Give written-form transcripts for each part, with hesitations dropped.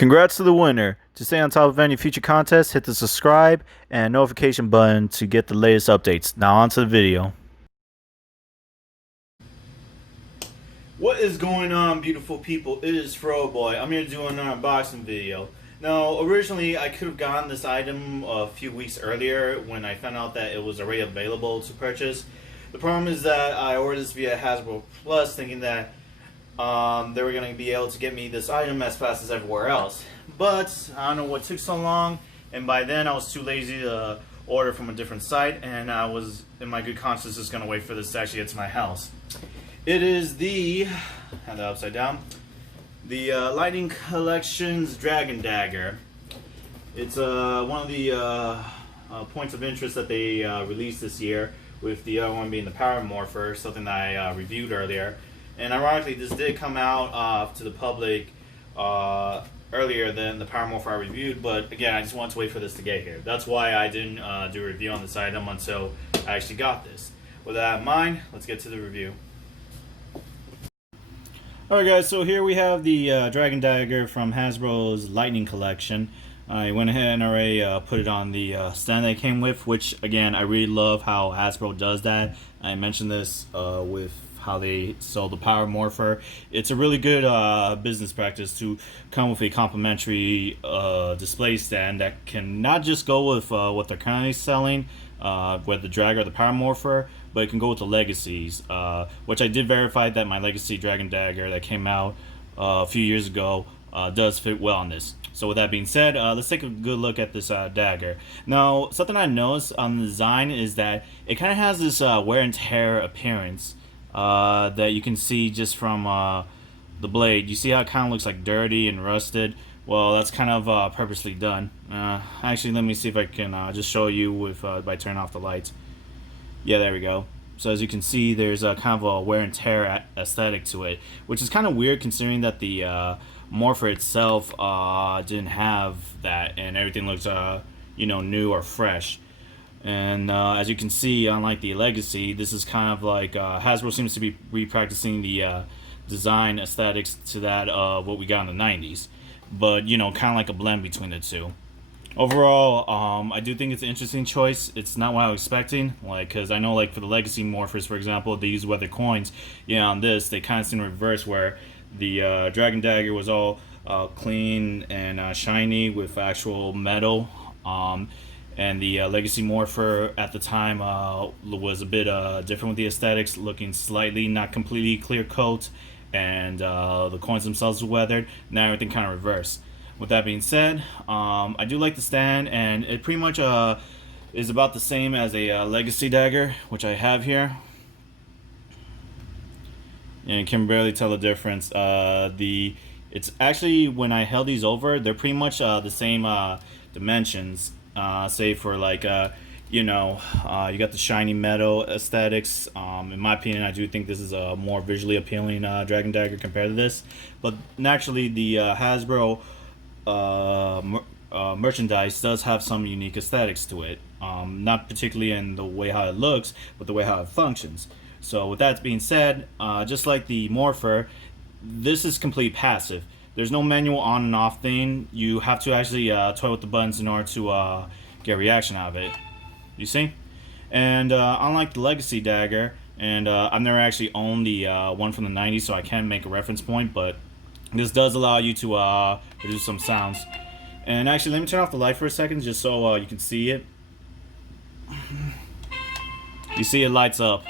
Congrats to the winner. To stay on top of any future contests, hit the subscribe and notification button to get the latest updates. Now on to the video. What is going on, beautiful people? It is Froboy. I'm here to do an unboxing video. Now, originally I could have gotten this item a few weeks earlier when I found out that it was already available to purchase. The problem is that I ordered this via Hasbro Plus thinking that they were going to be able to get me this item as fast as everywhere else. But I don't know what took so long, and by then I was too lazy to order from a different site, and I was in my good conscience just going to wait for this to actually get to my house. It is the, have that upside down, the Lightning Collection's Dragon Dagger. It's one of the points of interest that they released this year, with the other one being the Power Morpher, something that I reviewed earlier. And ironically, this did come out to the public earlier than the Power Morpher I reviewed, but again, I just wanted to wait for this to get here. That's why I didn't do a review on this item until I actually got this. With that in mind, let's get to the review. Alright guys, so here we have the Dragon Dagger from Hasbro's Lightning Collection. I went ahead and already put it on the stand that it came with, which again, I really love how Hasbro does that. I mentioned this with how they sold the Power Morpher. It's a really good business practice to come with a complimentary display stand that can not just go with what they're currently selling, with the Dagger or the Power Morpher, but it can go with the legacies, which I did verify that my legacy Dragon Dagger that came out a few years ago does fit well on this. So with that being said, let's take a good look at this dagger. Now, something I noticed on the design is that it kind of has this wear and tear appearance that you can see just from the blade. You see how it kind of looks like dirty and rusted? Well, that's kind of purposely done. Actually, let me see if I can just show you with by turning off the lights. Yeah, there we go. So as you can see, there's a kind of a wear and tear aesthetic to it, which is kind of weird considering that the Morpher itself didn't have that, and everything looks new or fresh. And as you can see, unlike the Legacy, this is kind of like Hasbro seems to be repracticing the design aesthetics to that of what we got in the 90s, but kind of like a blend between the two. Overall, I do think it's an interesting choice. It's not what I was expecting, because I know, for the Legacy Morphers, for example, they use weather coins. On this, they kind of seem reverse, where the Dragon Dagger was all clean and shiny with actual metal. And the Legacy Morpher at the time was a bit different with the aesthetics, looking slightly, not completely clear coat, and the coins themselves were weathered. Now everything kind of reversed. With that being said, I do like the stand, and it pretty much is about the same as a Legacy Dagger, which I have here. And you can barely tell the difference. It's actually, when I held these over, they're pretty much the same dimensions. Save for you got the shiny metal aesthetics. In my opinion, I do think this is a more visually appealing Dragon Dagger compared to this. But naturally, the Hasbro merchandise does have some unique aesthetics to it. Not particularly in the way how it looks, but the way how it functions. So with that being said, just like the Morpher, this is complete passive. There's no manual on and off thing. You have to actually toy with the buttons in order to get a reaction out of it. You see? And unlike the Legacy Dagger, and I've never actually owned the one from the 90s, so I can't make a reference point, but this does allow you to produce some sounds. And actually, let me turn off the light for a second just so you can see it. You see it lights up.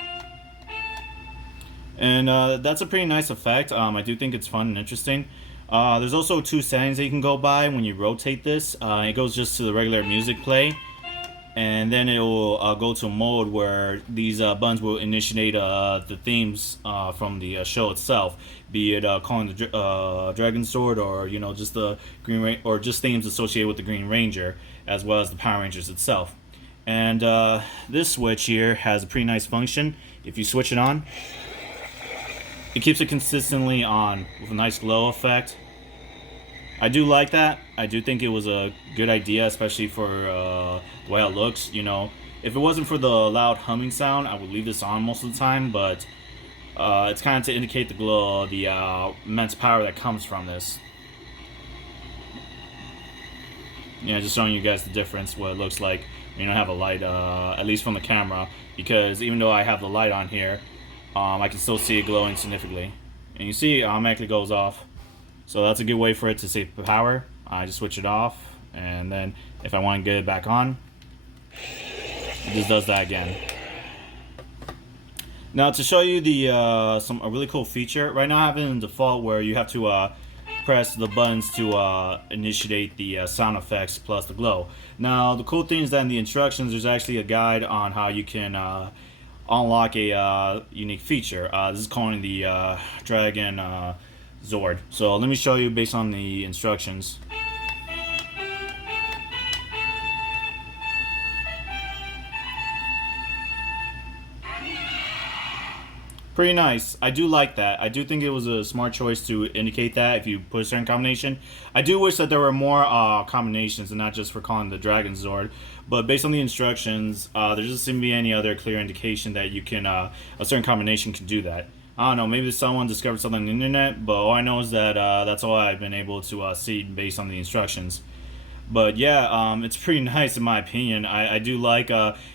And that's a pretty nice effect. I do think it's fun and interesting. There's also two settings that you can go by when you rotate this. It goes just to the regular music play, and then it will go to a mode where these buttons will initiate the themes from the show itself, be it calling the Dragon Sword, or just the or just themes associated with the Green Ranger, as well as the Power Rangers itself. And this switch here has a pretty nice function. If you switch it on, it keeps it consistently on with a nice glow effect. I do like that. I do think it was a good idea, especially for the way it looks. If it wasn't for the loud humming sound, I would leave this on most of the time, but it's kind of to indicate the glow, the immense power that comes from this. Just showing you guys the difference, what it looks like when you don't have a light, at least from the camera, because even though I have the light on here, I can still see it glowing significantly. And you see it automatically goes off. So that's a good way for it to save power. I just switch it off, and then if I want to get it back on, it just does that again. Now to show you the a really cool feature, right now I have it in default where you have to press the buttons to initiate the sound effects plus the glow. Now the cool thing is that in the instructions there's actually a guide on how you can unlock a unique feature. This is calling the Dragon Zord. So let me show you based on the instructions. Pretty nice. I do like that. I do think it was a smart choice to indicate that if you put a certain combination. I do wish that there were more combinations and not just for calling the Dragon Zord. But based on the instructions, there doesn't seem to be any other clear indication that you can a certain combination can do that. I don't know, maybe someone discovered something on the internet, but all I know is that that's all I've been able to see based on the instructions. But yeah, it's pretty nice in my opinion. I do like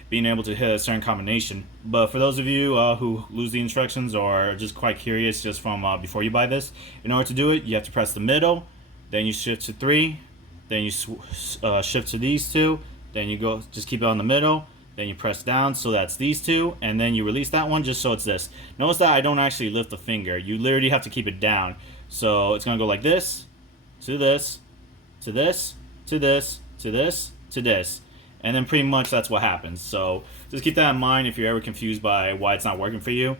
being able to hit a certain combination. But for those of you who lose the instructions or are just quite curious just from before you buy this, in order to do it, you have to press the middle, then you shift to 3, then you shift to these two, then you go just keep it on the middle, then you press down, so that's these two, and then you release that one just so it's this. Notice that I don't actually lift the finger. You literally have to keep it down. So it's going to go like this, to this, to this, to this, to this, to this. And then pretty much that's what happens. So just keep that in mind if you're ever confused by why it's not working for you.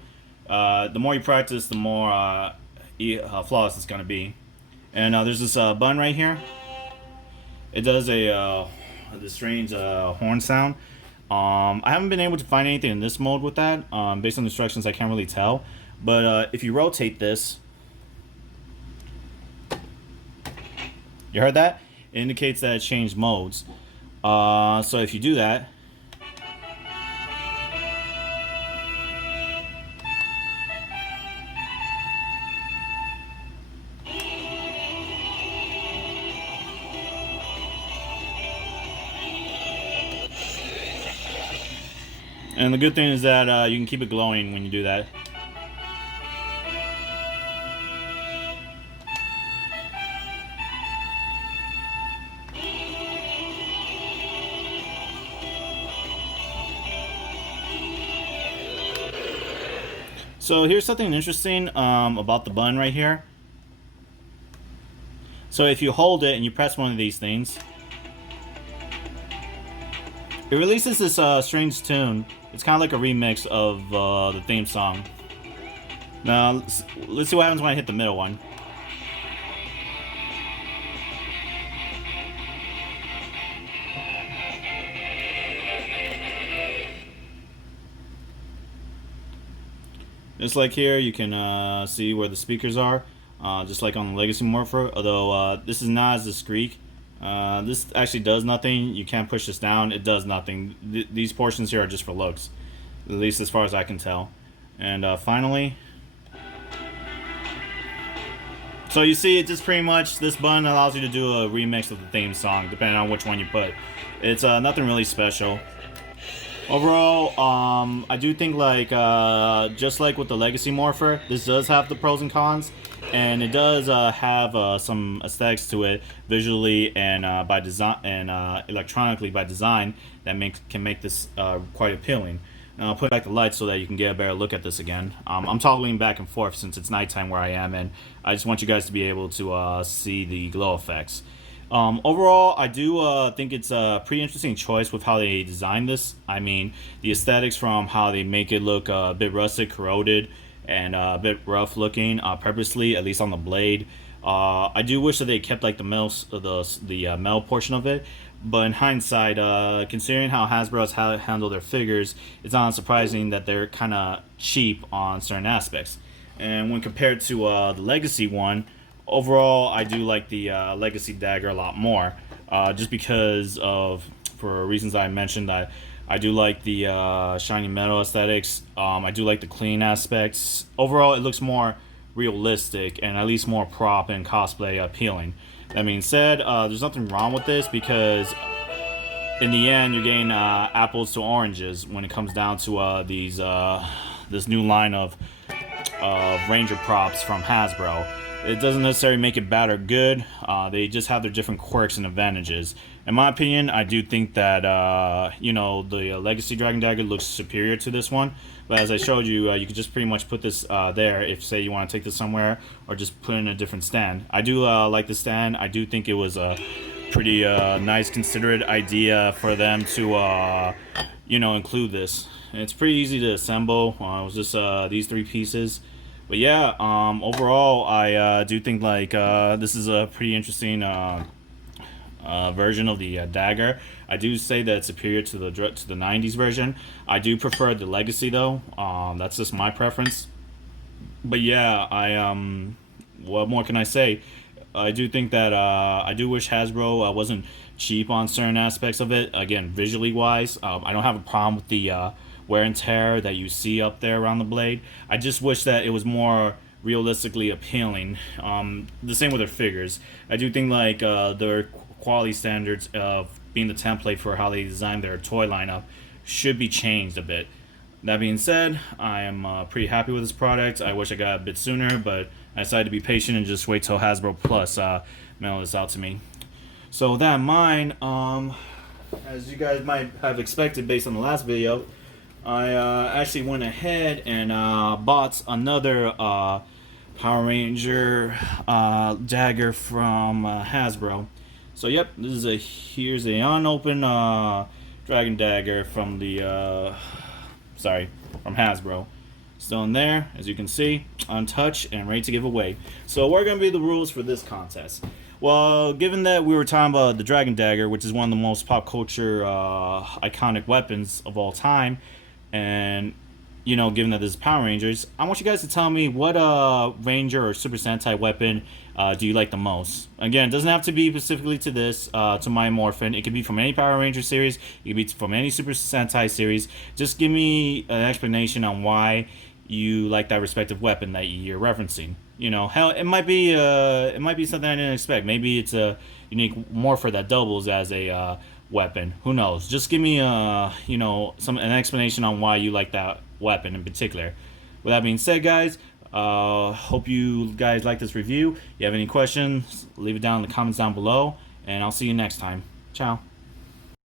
The more you practice, the more flawless it's going to be. And there's this button right here. It does a this strange horn sound. I haven't been able to find anything in this mode with that. Based on the instructions, I can't really tell. But if you rotate this, you heard that? It indicates that it changed modes. So if you do that, and the good thing is that you can keep it glowing when you do that. So here's something interesting about the button right here. So if you hold it and you press one of these things, it releases this strange tune. It's kind of like a remix of the theme song. Now, let's see what happens when I hit the middle one. Just like here, you can see where the speakers are, just like on the Legacy Morpher, although this is not as discreet. This actually does nothing. You can't push this down. It does nothing. These portions here are just for looks, at least as far as I can tell. And finally, so you see it just pretty much, this button allows you to do a remix of the theme song, depending on which one you put. It's nothing really special. Overall, I do think like just like with the Legacy Morpher, this does have the pros and cons, and it does have some aesthetics to it visually and by design and electronically by design that can make this quite appealing. Now I'll put back the lights so that you can get a better look at this again. I'm toggling back and forth since it's nighttime where I am, and I just want you guys to be able to see the glow effects. Overall, I do think it's a pretty interesting choice with how they designed this. I mean, the aesthetics from how they make it look a bit rustic, corroded, and a bit rough looking, purposely, at least on the blade. I do wish that they kept like the metal portion of it, but in hindsight, considering how Hasbro has handled their figures, it's not surprising that they're kind of cheap on certain aspects. And when compared to the Legacy one, overall, I do like the Legacy Dagger a lot more, just because of, for reasons I mentioned, I do like the shiny metal aesthetics. I do like the clean aspects. Overall, it looks more realistic and at least more prop and cosplay appealing. That being said, there's nothing wrong with this because in the end, you're getting apples to oranges when it comes down to this new line of Ranger props from Hasbro. It doesn't necessarily make it bad or good. They just have their different quirks and advantages. In my opinion, I do think that the Legacy Dragon Dagger looks superior to this one. But as I showed you, you could just pretty much put this there if, say, you want to take this somewhere, or just put it in a different stand. I do like the stand. I do think it was a pretty nice, considerate idea for them to include this. And it's pretty easy to assemble. It was just these three pieces. But yeah, overall, I do think this is a pretty interesting version of the Dagger. I do say that it's superior to the 90s version. I do prefer the Legacy though. That's just my preference. But yeah, what more can I say? I do think that I do wish Hasbro wasn't cheap on certain aspects of it. Again, visually wise, I don't have a problem with the wear and tear that you see up there around the blade. I just wish that it was more realistically appealing. The same with their figures. I do think their quality standards of being the template for how they design their toy lineup should be changed a bit. That being said, I am pretty happy with this product. I wish I got a bit sooner, but I decided to be patient and just wait till Hasbro Plus mail this out to me. So with that in mind, as you guys might have expected based on the last video, I actually went ahead and bought another Power Ranger Dagger from Hasbro. So yep, here's a unopened Dragon Dagger from from Hasbro. Still in there, as you can see, untouched and ready to give away. So what are going to be the rules for this contest? Well, given that we were talking about the Dragon Dagger, which is one of the most pop culture iconic weapons of all time, and given that this is Power Rangers, I want you guys to tell me what Ranger or Super Sentai weapon do you like the most. Again, it doesn't have to be specifically to this, to my Morphin. It could be from any Power Ranger series. It could be from any Super Sentai series. Just give me an explanation on why you like that respective weapon that you're referencing. Hell, it might be something I didn't expect. Maybe it's a unique morpher that doubles as a weapon. Who knows? Just give me an explanation on why you like that weapon in particular. With that being said, guys, hope you guys like this review. If you have any questions, leave it down in the comments down below, and I'll see you next time. Ciao.